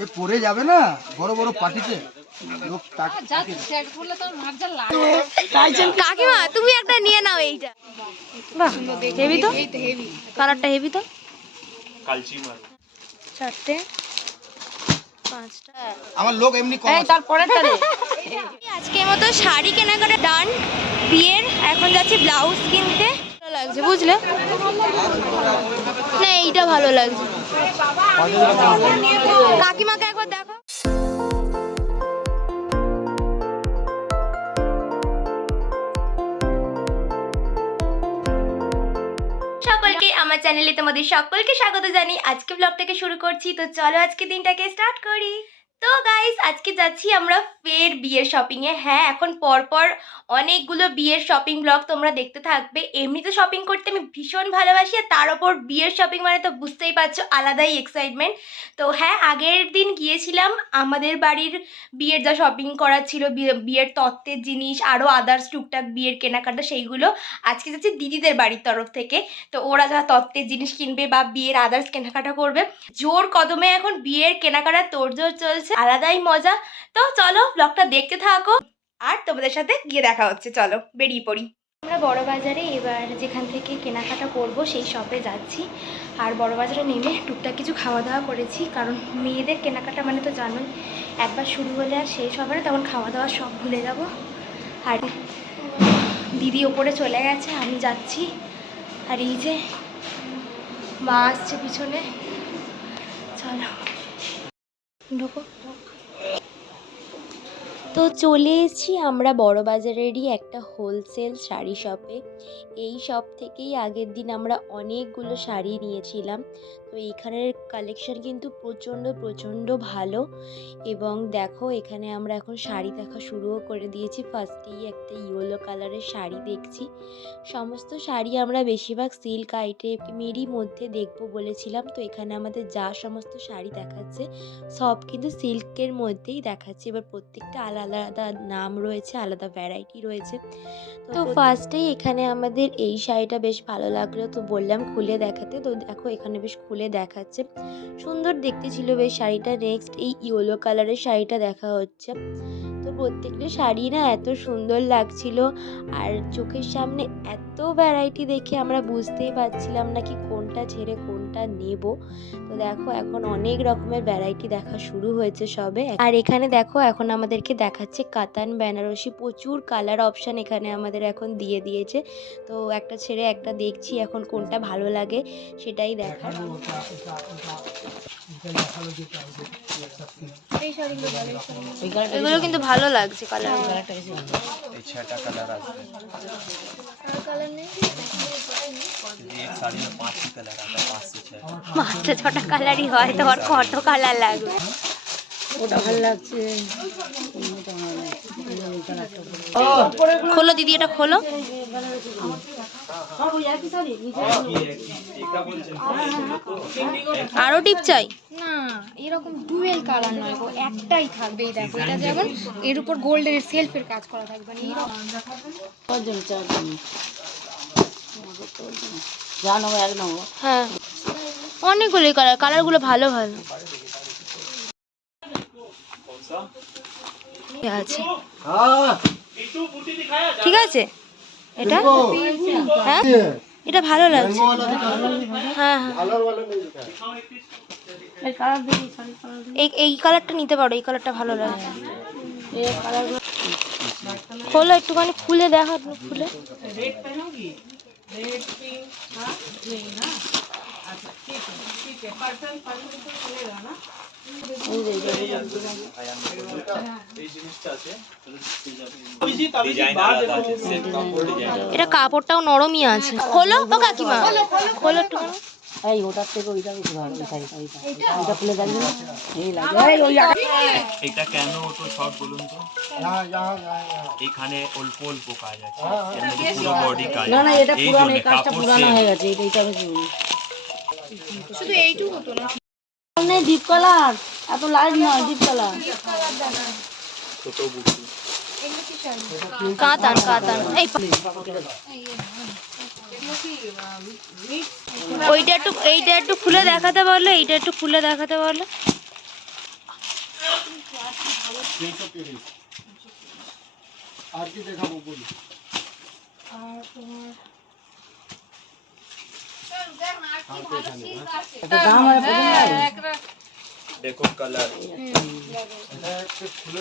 এ পরে যাবে না বড় বড় পার্টিতে। লোক তাক- কাকিমা তুমি একটা নিয়ে নাও এইটা। বাহ হেভি তো? কালারটা হেভি তো? চারটে পাঁচটা। আমার লোক এমনি কম আছে। আজকের মতো শাড়ি কেনাকাটা ডান বিয়ের এখন যাচ্ছি ব্লাউজ কিনতে। ভালো লাগছে বুঝলে? না এইটা ভালো লাগছে। কাকিমাকে একবার দেখো। আমার চ্যানেলে তোমাদের সকলকে স্বাগত জানি আজকে ব্লগটাকে শুরু করছি। তো চলো আজকে দিনটাকে স্টার্ট করি। তো গাইস আজকে যাচ্ছি আমরা ফের বিয়ের শপিং এ। হ্যাঁ এখন পরপর অনেকগুলো বিয়ের শপিং ব্লগ তোমরা দেখতে থাকবে। এমনিতে শপিং করতে আমি ভীষণ ভালোবাসি আর তার ওপর বিয়ের শপিং মানে তো বুঝতেই পারছ, আলাদাই এক্সাইটমেন্ট তো হ্যাঁ আগের দিন গিয়েছিলাম, আমাদের বাড়ির বিয়ের যা শপিং করার ছিল, বিয়ে- বিয়ের তত্ত্বের জিনিস আরও আদার্স টুকটাক বিয়ের কেনাকাটা সেইগুলো। আজকে যাচ্ছি দিদিদের বাড়ির তরফ থেকে। তো ওরা যা তত্ত্বের জিনিস কিনবে বা বিয়ের আদার্স কেনাকাটা করবে। জোর কদমে এখন বিয়ের কেনাকাটা তোড়জোড় চলছে। আলাদাই মজা। তো চলো ব্লগটা দেখতে থাকো। আর তোমাদের সাথে গিয়ে দেখা হচ্ছে। চলো, বেরিয়ে পড়ি। আমরা বড় বাজারে এবার যেখান থেকে কেনাকাটা করব, সেই শপে যাচ্ছি। আর বড় বাজারে নেমে টুকটাক কিছু খাওয়া দাওয়া করেছি। কারণ মেয়েদের কেনাকাটা মানে তো জানোই, একবার শুরু হলে আর শেষ হবে না, তখন খাওয়া দাওয়া সব ভুলে যাব। আর দিদি ওপরে চলে গেছে, আমি যাচ্ছি। আর এই যে মা আসছে পিছনে। চলো। ঢোকো। তো চলে এসেছি আমরা বড় বাজারেরই একটা হোলসেল শাড়ি শপে এই শপ থেকেই আগের দিন আমরা অনেকগুলো শাড়ি নিয়েছিলাম। তো এইখানের কালেকশন কিন্তু প্রচণ্ড প্রচণ্ড ভালো। এবং দেখো এখানে আমরা এখন শাড়ি দেখা শুরুও করে দিয়েছি। ফার্স্টেই একটা ইয়েলো কালারের শাড়ি দেখছি। সমস্ত শাড়ি আমরা বেশিরভাগ সিল্ক আইটেমেরই মধ্যে দেখব বলেছিলাম। তো এখানে আমাদের যা সমস্ত শাড়ি দেখাচ্ছে সব কিন্তু সিল্কের মধ্যেই দেখাচ্ছে। এবার প্রত্যেকটা আলাদা আলাদা নাম রয়েছে আলাদা ভ্যারাইটি রয়েছে। তো ফার্স্টেই এখানে আমাদের এই শাড়িটা বেশ ভালো লাগল। তো বললাম খুলে দেখাতে। তো দেখো এখানে বেশ খুলে দেখাচ্ছে। সুন্দর দেখতে ছিল বেশ শাড়িটা। নেক্সট এই ইয়েলো কালারের শাড়িটা দেখা হচ্ছে। তো প্রত্যেকটা শাড়ি না এত সুন্দর লাগছিল আর চোখের সামনে এত ভ্যারাইটি দেখে আমরা বুঝতেই পারছিলাম না কি কোনটা ছেড়ে কোনটা নেব। তো দেখো এখন অনেক রকমের ভ্যারাইটি দেখা শুরু হয়েছে সবে। আর এখানে দেখো এখন আমাদেরকে দেখাচ্ছে কাতান বেনারসি প্রচুর কালার অপশান এখানে আমাদের এখন দিয়ে দিয়েছে। তো একটা ছেড়ে একটা দেখছি এখন কোনটা ভালো লাগে সেটাই দেখার এগুলো কিন্তু ভালো। লাগছে কালার এই छठा कलर आता है ये एक साड़ी में पांच ही कलर आता है पाँच से छः মাত্র ছটা কালারই হয় তোমার কত কালার লাগবে খোলো দিদি এটা খোলো। আরও টিপ চাই? না এরকম ডুয়েল কালার নয় গো একটাই থাকবে এই দেখো এটা যেমন এর উপর গোল্ডের সেলফের কাজ করা থাকবে না হ্যাঁ। অনেকগুলো কালার কালারগুলো ভালো ভালো। আছে হ্যাঁ, ঠিক আছে এটা হ্যাঁ এটা ভালো লাগছে হ্যাঁ হ্যাঁ কালার वाला नहीं दिखा এই এই কালারটা নিতে পারো এই কালারটা ভালো লাগছে খোলো একটুখানি খুলে দেখো একটু খুলে डिजाइन आलादा আছে সেট কাপড় ডিজাইন এটা কাপড়টাও নরমই আছে। হলো ও কাকিমা। একটু। এই ওটার থেকে ওইটা বেশি ভালো। খুলে না। এই লাগে এটা কেন তো বলুন তো? এখানে অল্প অল্প কাজ আছে। পুরো বডি কাজ। না না এটা পুরো এই কাজটা পুরানো হয়ে গেছে। এটা এটা শুধু এইটুকু তো না। সামনে ডিপ কালার এত লাইট নয় ডিপ কালার ছোট বুটি কাতান কাতান। এই ওইটা একটু এইটা একটু খুলে দেখাতে বলো এইটা একটু খুলে দেখাতে বলো। আর কি দেখাবো বলি আর তোমার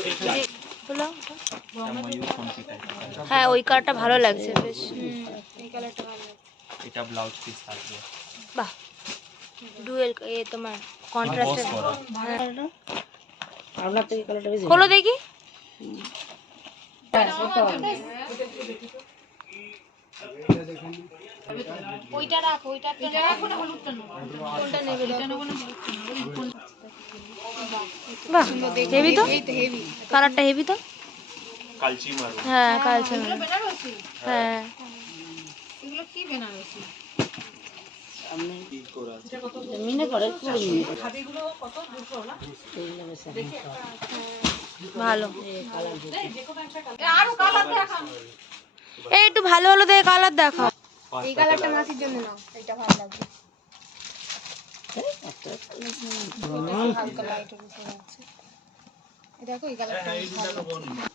দেখে হ্যাঁ ওই কালারটা ভালো লাগছে বেশ। হুম, এই কালারটা ভালো লাগছে এটা ব্লাউজ পিস থাকবে। বাহ ডুয়েল এ তোমার কন্ট্রাস্ট আপনার থেকে কালারটা বেশি খোলো দেখি। ওইটা রাখ ওইটা এটা রাখো না হলুদটা নেব কোনটা নেবে এটা নেব না বাহ হেভি তো? হেভি কালারটা হেভি তো? কালচি মারু। হ্যাঁ কালচে বেনারসি? হ্যাঁ। এগুলো কি বেনারসি? কি করা আছে? মিনে করে পুরো মিনে করে ভালো। আরও কালার দেখান। এই একটু ভালো ভালো দেখে কালার দেখাও এই কালারটা মাসির জন্য নাও এটা ভালো লাগবে হালকা লাইটের উপরে আছে এই দেখো এই কালারটা ভালো লাগছে।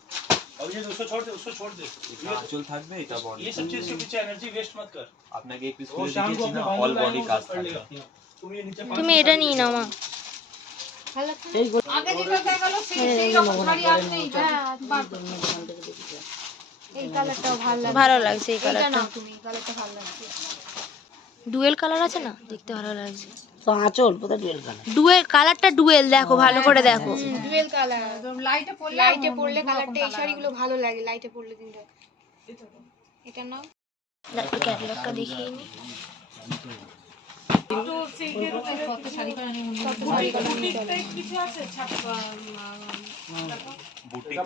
আঁচল থাকবে এটা বডি ये सब चीज के पीछे एनर्जी वेस्ट मत कर আপনাকে এই পিস वो করে शाम को দিয়েছি अपने না অল बांधो বডি लाइन কাজ पढ़ लेगा থাকবে तुम ये नीचे তুমি এটা নিয়ে নাও মা ভালো লাগছে না? এইগুলো আগে যেটা দেখালো সেই সেই রকম শাড়ি আর নেই হ্যাঁ বার করো। এই কালারটাও ভালো লাগছে। ভালো লাগছে এই কালারটা। তুমি এই কালারটা ভালো লাগছে। ডুয়েল কালার আছে না? দেখতে ভালো লাগছে। তো আঁচল ডুয়েল কালার। ডুয়েল কালারটা ডুয়েল দেখো ভালো করে দেখো। ডুয়েল কালার লাইটে পড়লে লাইটে পড়লে কালারটা এই শাড়িগুলো ভালো লাগে লাইটে পড়লে কিন্তু এটা নাও। একটু ক্যাটালগটা দেখিয়ে নি। বুটিক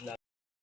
में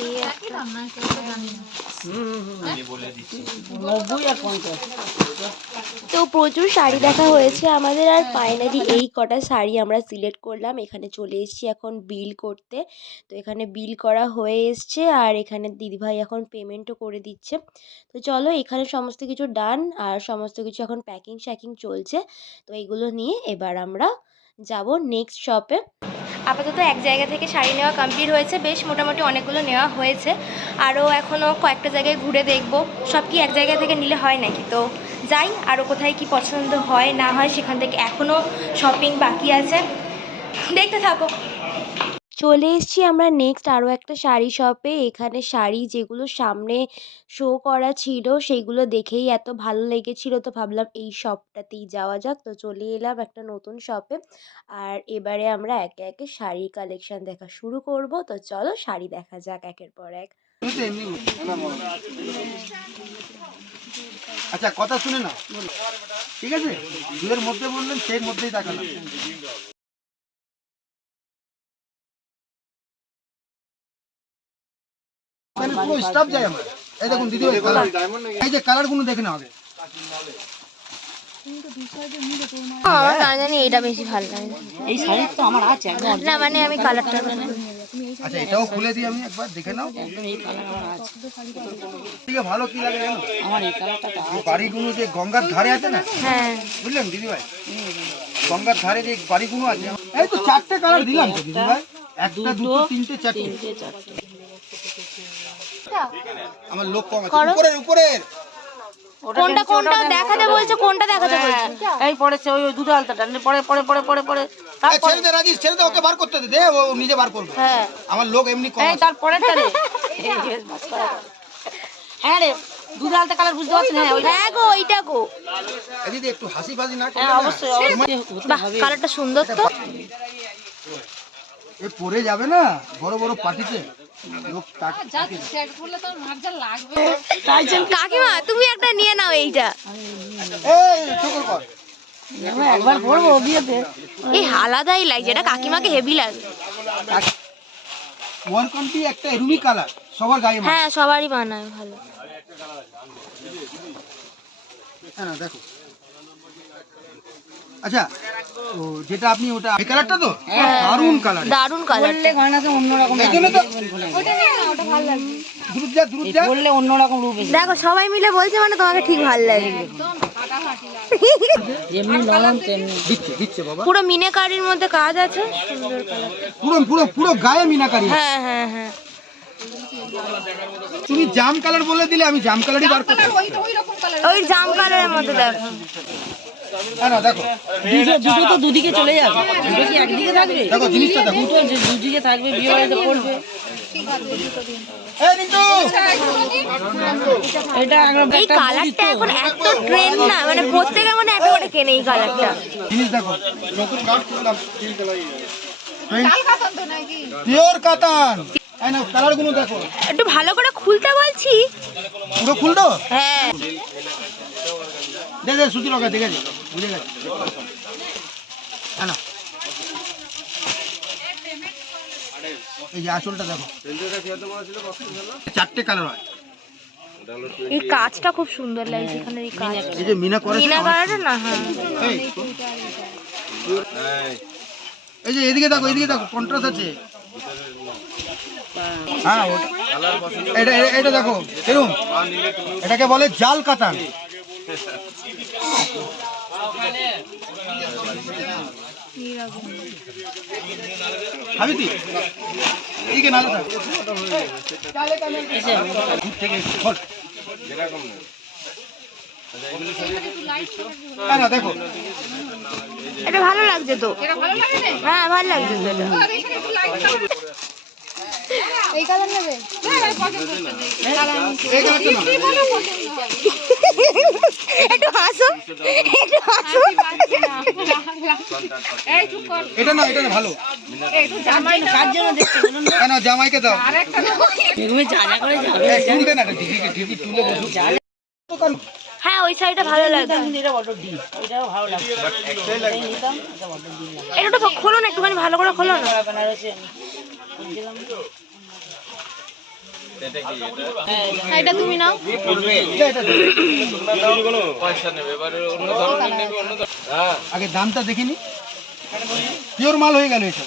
এই তো প্রচুর শাড়ি দেখা হয়েছে আমাদের, আর ফাইনালি এই কটা শাড়ি আমরা সিলেক্ট করলাম। এখানে চলে এসেছি এখন বিল করতে। তো এখানে বিল করা হয়ে এসছে, আর এখানে দিদিভাই এখন পেমেন্টও করে দিচ্ছে। তো চলো, এখানে সমস্ত কিছু ডান, আর সমস্ত কিছু এখন প্যাকিং শ্যাকিং চলছে। তো এগুলো নিয়ে এবার আমরা যাব নেক্সট শপে। আপাতত এক জায়গা থেকে শাড়ি নেওয়া কমপ্লিট হয়েছে। বেশ মোটামুটি অনেকগুলো নেওয়া হয়েছে। আরও এখনও কয়েকটা জায়গায় ঘুরে দেখব। সব কি এক জায়গা থেকে নিলে হয় নাকি? তো যাই, আরও কোথায় কি পছন্দ হয় না হয় সেখান থেকে এখনও শপিং বাকি আছে। দেখতে থাকো। চলে এসেছি আমরা নেক্সট আরও একটা শাড়ি শপে এখানে শাড়ি যেগুলো সামনে শো করা ছিল সেইগুলো দেখেই এত ভালো লেগেছিল তো ভাবলাম এই শপটাতেই যাওয়া যাক। তো চলে এলাম একটা নতুন শপে আর এবারে আমরা একে একে শাড়ির কালেকশন দেখা শুরু করব। তো চলো শাড়ি দেখা যাক একের পর এক। আচ্ছা কথা শুনে না ঠিক আছে? দুয়ের মধ্যে বললেন সেই মধ্যেই দেখালাম। এখানে পুরো স্টাফ যায় আমার। এই দেখুন দিদি ওই কালার এই যে কালারগুলো দেখে নাও আগে। জানি এটা বেশি ভালো লাগে। এই শাড়ি তো আমার আছে না মানে আমি কালারটা আচ্ছা এটাও খুলে দিই আমি একবার দেখে নাও। একদম এই কালার আমার আছে। ঠিক ভালো কি লাগে আমার এই কালারটা বাড়িগুলো যে গঙ্গার ধারে আছে না? হ্যাঁ। বুঝলেন দিদি ভাই? গঙ্গার ধারে যে বাড়িগুলো আছে। এই তো চারটে কালার দিলাম তো দিদি ভাই। একটা দুটো তিনটে চারটে। আমার লোক কম আছে। উপরের উপরের। কোনটা কোনটা দেখাতে বলছে কোনটা দেখাতে বলছে? এই পড়েছে ওই দুটো আলতাটা। পরে পরে পরে পরে পরে এই ছেড়ে দে রাজিস ছেড়ে দে ওকে বার করতে দে। ও নিজে বার করবে। হ্যাঁ। আমার লোক এমনি কম এই তারপরে। হ্যাঁ রে দুটো আলতা কালার বুঝতে পারছেন হ্যাঁ ওই হ্যাঁ গো ওইটা গো। এই দিদি একটু হাসি ফাসি না হ্যাঁ অবশ্যই অবশ্যই। কালারটা সুন্দর তো। এ পরে যাবে না বড় বড় পার্টিতে কাকিমা তুমি একটা নিয়ে নাও এইটা। একবার পড়ব বিয়েতে এই আলাদাই লাগছে এটা কাকিমাকে হেভি লাগে। ওয়ারকমটি একটা এরুমি কালার সবার গায়ে হ্যাঁ সবারই বানায় ভালো। হ্যাঁ দেখো। আচ্ছা ও যেটা আপনি ওটা এই কালারটা তো? দারুণ কালার দারুণ কালার বললে গয়নাতে অন্যরকম এই জন্য তো ওটা না ওটা ভালো লাগবে। যা দ্রুত যা। বললে অন্যরকম রূপ এসে দেখো সবাই মিলে বলছে মানে তোমাকে ঠিক ভালো লাগে একদম ফাটাফাটি লাগবে যেমনি নরম তেমনি দিচ্ছে দিচ্ছে বাবা। পুরো মিনাকারির মধ্যে কাজ আছে সুন্দর কালার পুরো পুরো পুরো গায়ে মিনাকারি হ্যাঁ হ্যাঁ হ্যাঁ। তুমি জাম কালার বলে দিলে আমি জাম কালারই বার করতে ওই ওই রকম কালার ওই জাম কালারের মধ্যে দেখো। হ্যাঁ না দেখো। দুটো দুটো তো দুদিকে চলে যাবে। দুটো কি একদিকে থাকবে? দেখো জিনিসটা দেখো। দুটো যে দুদিকে থাকবে বিয়ে বাড়িতে পড়বে। এটা এই কালারটা এখন এত ট্রেন্ড না মানে প্রত্যেকের মধ্যে একটা করে কেনে এই কালারটা জিনিস দেখো নতুন কার্ড খুললাম লাল কাতন তো নাকি? পিওর কাতান! এই না কালারগুলো দেখো। একটু ভালো করে খুলতে বলছি। পুরো খুলতো হ্যাঁ। দে দে সুতি লগা দেখে গেছে বুঝে গেছে না এই যে আঁচলটা দেখো। চারটে কালার হয়। এই কাজটা খুব সুন্দর লাগছে এখানে এই কাজ। এই যে মিনা করে মিনা কালারটা না হ্যাঁ। এই। যে এদিকে দেখো এদিকে দেখো কন্ট্রাস্ট আছে। হ্যাঁ এটা- এটা দেখো এরকম এটাকে বলে জাল কাতান। খাবি তুই এদিকে নালে থাক দূর থেকে বল। দেখো। এটা ভালো লাগছে তো। হ্যাঁ ভালো লাগছে তো এটা আর এখানে একটু লাইট কালার এই কালার নেবে? একটু হাসো। একটু হাসো। এটা না এটা না ভালো। হ্যাঁ জামাইকে দাও। হ্যাঁ ওই সাইডটা ভালো এটা একটু খোলো না একটুখানি ভালো করে খোলো না। এটা তুমি নাও। এটা, আগে দামটা দেখিনি পিওর মাল হয়ে গেল এটা।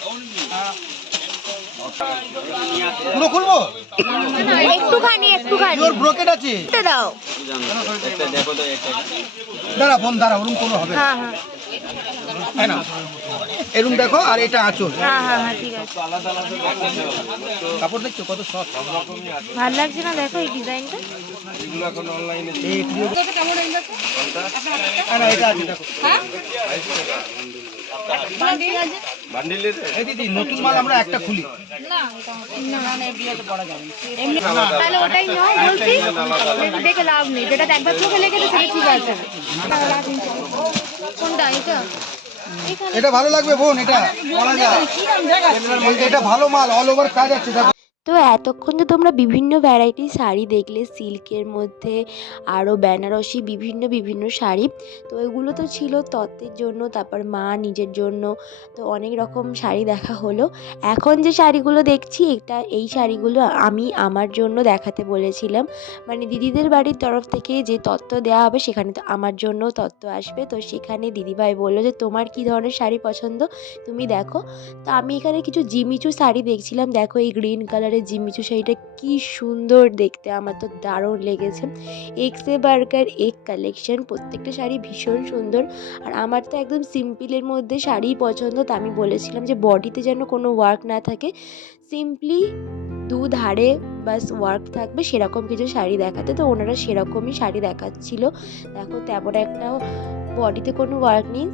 পুরো খুলবো? একটুখানি একটুখানি। পিওর ব্রোকেট আছে। এটা দাও। দাঁড়া বোন দাঁড়া ওরকম কোনো হবে না। হ্যাঁ হ্যাঁ। এরকম দেখো আর এটা আঁচল হ্যাঁ হ্যাঁ হ্যাঁ ঠিক আছে কাপড় দেখছ কত সফট ভালো লাগছে না দেখো এই ডিজাইনটা এই প্রিয় হ্যাঁ না এটা আছে দেখো এই নতুন মাল আমরা একটা খুলি তাহলে ওটাই নাও বলছি দেখে- দেখে লাভ নেই যেটা একবার চোখে লেগেছে সেটা ঠিক আছে কোনটা এটা এটা ভালো লাগবে বোন এটা। এটা ভালো মাল অল ওভার কাজ আছে তো এতক্ষণ তো তোমরা বিভিন্ন ভ্যারাইটি শাড়ি দেখলে, সিল্কের মধ্যে আরও বেনারসি বিভিন্ন বিভিন্ন শাড়ি। তো এগুলো তো ছিল তত্ত্বের জন্য, তারপর মা নিজের জন্য, তো অনেক রকম শাড়ি দেখা হলো। এখন যে শাড়িগুলো দেখছি, এটা এই শাড়িগুলো আমি আমার জন্য দেখাতে বলেছিলাম। মানে দিদিদের বাড়ির তরফ থেকে যে তত্ত্ব দেওয়া হবে, সেখানে তো আমার জন্য তত্ত্ব আসবে। তো সেখানে দিদিভাই বলল যে, তোমার কী ধরনের শাড়ি পছন্দ? তুমি দেখো। তো আমি এখানে কিছু জিমিচু শাড়ি দেখছিলাম। দেখো এই গ্রিন কালারের জিমিচু শাড়িটা কি সুন্দর দেখতে, আমার তো দারুণ লেগেছে। এক্সে বার্গার এক কালেকশন, প্রত্যেকটা শাড়ি ভীষণ সুন্দর। আর আমার তো একদম সিম্পলের মধ্যে শাড়ি পছন্দ, তো আমি বলেছিলাম যে বডিতে যেন কোনো ওয়ার্ক না থাকে। সিম্পলি দু ধারে বাস ওয়ার্ক থাকবে, সেরকম কিছু শাড়ি দেখাতে। তো ওনারা সেরকমই শাড়ি দেখাচ্ছিল। দেখো, তেমন একটা বডিতে কোনো ওয়ার্ক নেই।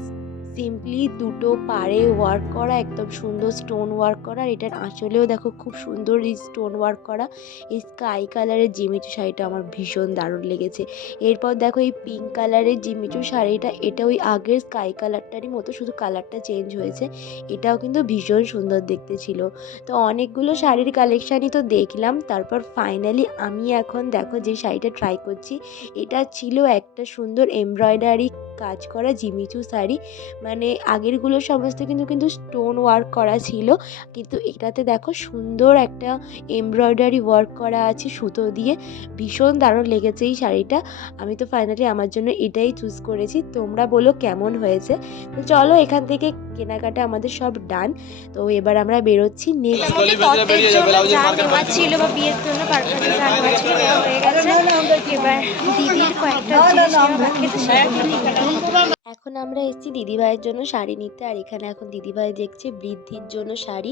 সিম্পলি দুটো পাড়ে ওয়ার্ক করা, একদম সুন্দর স্টোন ওয়ার্ক করা। আর এটার আঁচলেও দেখো খুব সুন্দর এই স্টোন ওয়ার্ক করা। এই স্কাই কালারের জিমিচু শাড়িটা আমার ভীষণ দারুণ লেগেছে। এরপর দেখো এই পিঙ্ক কালারের জিমিচু শাড়িটা, এটা ওই আগের স্কাই কালারটারই মতো, শুধু কালারটা চেঞ্জ হয়েছে। এটাও কিন্তু ভীষণ সুন্দর দেখতে ছিল। তো অনেকগুলো শাড়ির কালেকশানই তো দেখলাম। তারপর ফাইনালি আমি এখন দেখো যে শাড়িটা ট্রাই করছি। এটা ছিল একটা সুন্দর এমব্রয়ডারি কাজ করা জিমিচু শাড়ি মানে আগেরগুলো সমস্ত কিন্তু কিন্তু স্টোন ওয়ার্ক করা ছিল। কিন্তু এটাতে দেখো সুন্দর একটা এমব্রয়ডারি ওয়ার্ক করা আছে সুতো দিয়ে। ভীষণ দারুণ লেগেছে এই শাড়িটা। আমি তো ফাইনালি আমার জন্য এটাই চুজ করেছি। তোমরা বলো কেমন হয়েছে? তো চলো এখান থেকে কেনাকাটা আমাদের সব ডান তো এবার আমরা বেরোচ্ছি। নেক্সট ছিল বা বিয়ের জন্য পারপাসে যা নেওয়ার ছিল হয়ে। গেছে। এবার দিদির কয়েকটা জিনিস নেওয়া বাকি আছে সেগুলো নিয়ে এখন আমরা এসেছি দিদিভাইয়ের জন্য শাড়ি নিতে আর এখানে এখন দিদিভাই দেখছে বৃদ্ধির জন্য শাড়ি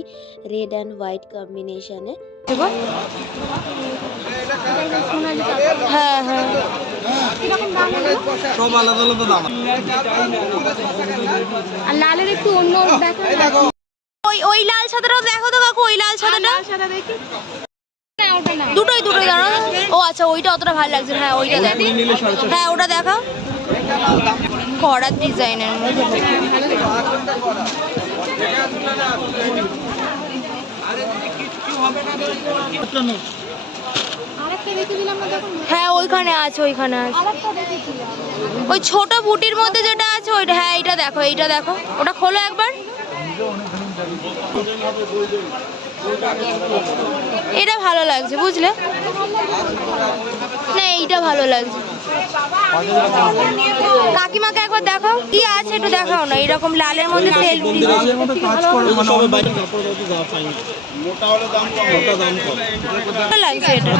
রেড অ্যান্ড হোয়াইট কম্বিনেশনে হ্যাঁ হ্যাঁ। লালের একটু অন্য ওই ওই লাল সাদাটাও দেখো তো কাকু ওই লাল সাদাটা। সাদা দেখি। না ওটা না। দুটোই দুটোই দাঁড়াও। ও আচ্ছা ওইটা অতটা ভালো লাগছে হ্যাঁ ওইটা দেখ। হ্যাঁ ওটা দেখাও। করার ডিজাইনের মধ্যে। হ্যাঁ ওইখানে আছে ওইখানে আছে। ওই ছোট বুটির মধ্যে যেটা আছে ওইটা হ্যাঁ এইটা দেখো এইটা দেখো। ওটা খোলো একবার। এটা ভালো লাগছে বুঝলে? না এইটা ভালো লাগছে। কাকিমাকে একবার দেখো কি আছে একটু দেখাও না এরকম লালের মধ্যে সেলফ। ভালো লাগছে এটা।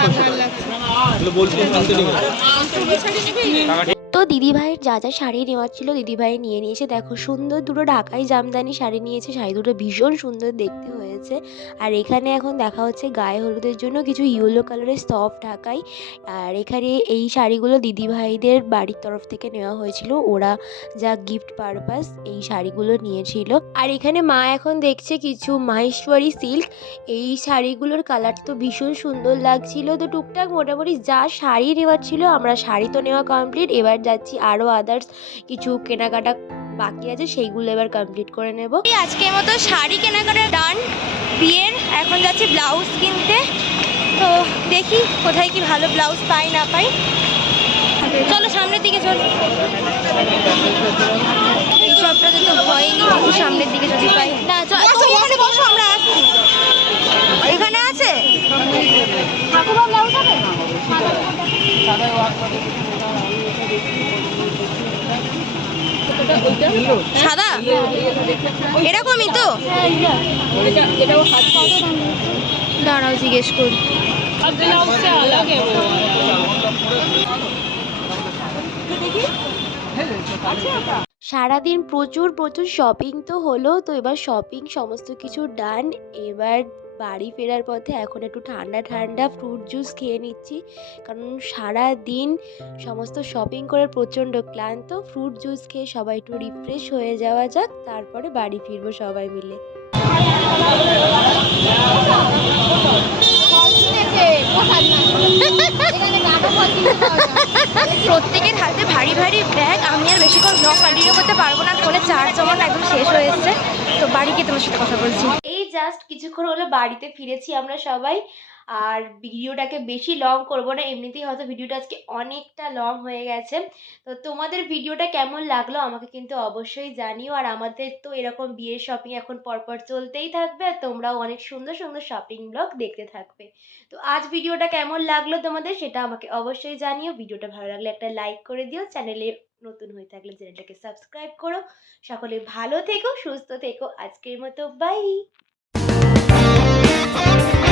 তো দিদিভাইয়ের যা যা শাড়ি নেওয়ার ছিল দিদিভাই নিয়ে নিয়েছে। দেখো সুন্দর দুটো ঢাকাই জামদানি শাড়ি নিয়েছে, শাড়ি দুটো ভীষণ সুন্দর দেখতে হয়েছে। আর এখানে এখন দেখা হচ্ছে গায়ে হলুদের জন্য কিছু ইয়েলো কালারের সফট ঢাকাই। আর এখানে এই শাড়িগুলো দিদিভাইদের বাড়ির তরফ থেকে নেওয়া হয়েছিল। ওরা যা গিফট পারপাস এই শাড়িগুলো নিয়েছিল। আর এখানে মা এখন দেখছে কিছু মাহেশ্বরী সিল্ক এই শাড়িগুলোর কালার তো ভীষণ সুন্দর লাগছিল। তো টুকটাক মোটামুটি যা শাড়ি নেওয়ার ছিল, আমরা শাড়ি তো নেওয়া কমপ্লিট এবার যাচ্ছি আরও আদার্স কিছু কেনাকাটা বাকি আছে সেইগুলো এবার কমপ্লিট করে নেব। আজকের মতো শাড়ি কেনাকাটা ডান বিয়ের এখন যাচ্ছি ব্লাউজ কিনতে। তো দেখি কোথায় কি ভালো ব্লাউজ পাই না পাই। চলো সামনের দিকে চলো। এই সবটাতে তো হয়নি একটু সামনের দিকে যদি পাই। না চল বসো আমরা আসছি। এখানে আছে? ঠাকুরও ব্লাউজ হবে? সাদা? এরকমই তো? দাঁড়াও, জিজ্ঞেস করি। সারাদিন প্রচুর প্রচুর শপিং তো হলো, তো এবার শপিং সমস্ত কিছু ডান এবার বাড়ি ফেরার পথে এখন একটু ঠান্ডা ঠান্ডা ফ্রুট জুস খেয়ে নিচ্ছি। কারণ সারা দিন সমস্ত শপিং করে প্রচণ্ড ক্লান্ত। ফ্রুট জুস খেয়ে সবাই একটু রিফ্রেশ হয়ে যাওয়া যাক তারপরে বাড়ি ফিরবো সবাই মিলে। প্রত্যেকের হাতে ভারী ভারী ব্যাগ আমি আর বেশিক্ষণ ব্লগ কন্টিনিউ করতে পারব না। ফোনে চার্জ আমার একদম শেষ হয়ে এসেছে। তো বাড়ি গিয়ে তোমার সাথে কথা বলছি। এই জাস্ট কিছুক্ষণ হলো বাড়িতে ফিরেছি আমরা সবাই। আর ভিডিওটাকে বেশি লং করব না, এমনিতেই হয়তো ভিডিওটা আজকে অনেকটা লং হয়ে গেছে। তো তোমাদের ভিডিওটা কেমন লাগল আমাকে কিন্তু অবশ্যই জানিও। আর আমাদের তো এরকম বিয়ের শপিং এখন পরপর চলতেই থাকবে, আর তোমরাও অনেক সুন্দর সুন্দর শপিং ব্লগ দেখতে থাকবে। তো আজ ভিডিওটা কেমন লাগল তোমাদের সেটা আমাকে অবশ্যই জানিও। ভিডিওটা ভালো লাগলে একটা লাইক করে দিও। চ্যানেলে নতুন হয়ে থাকলে চ্যানেলটাকে সাবস্ক্রাইব করো। সকলে ভালো থেকো, সুস্থ থেকো। আজকের মতো বাই Thank you.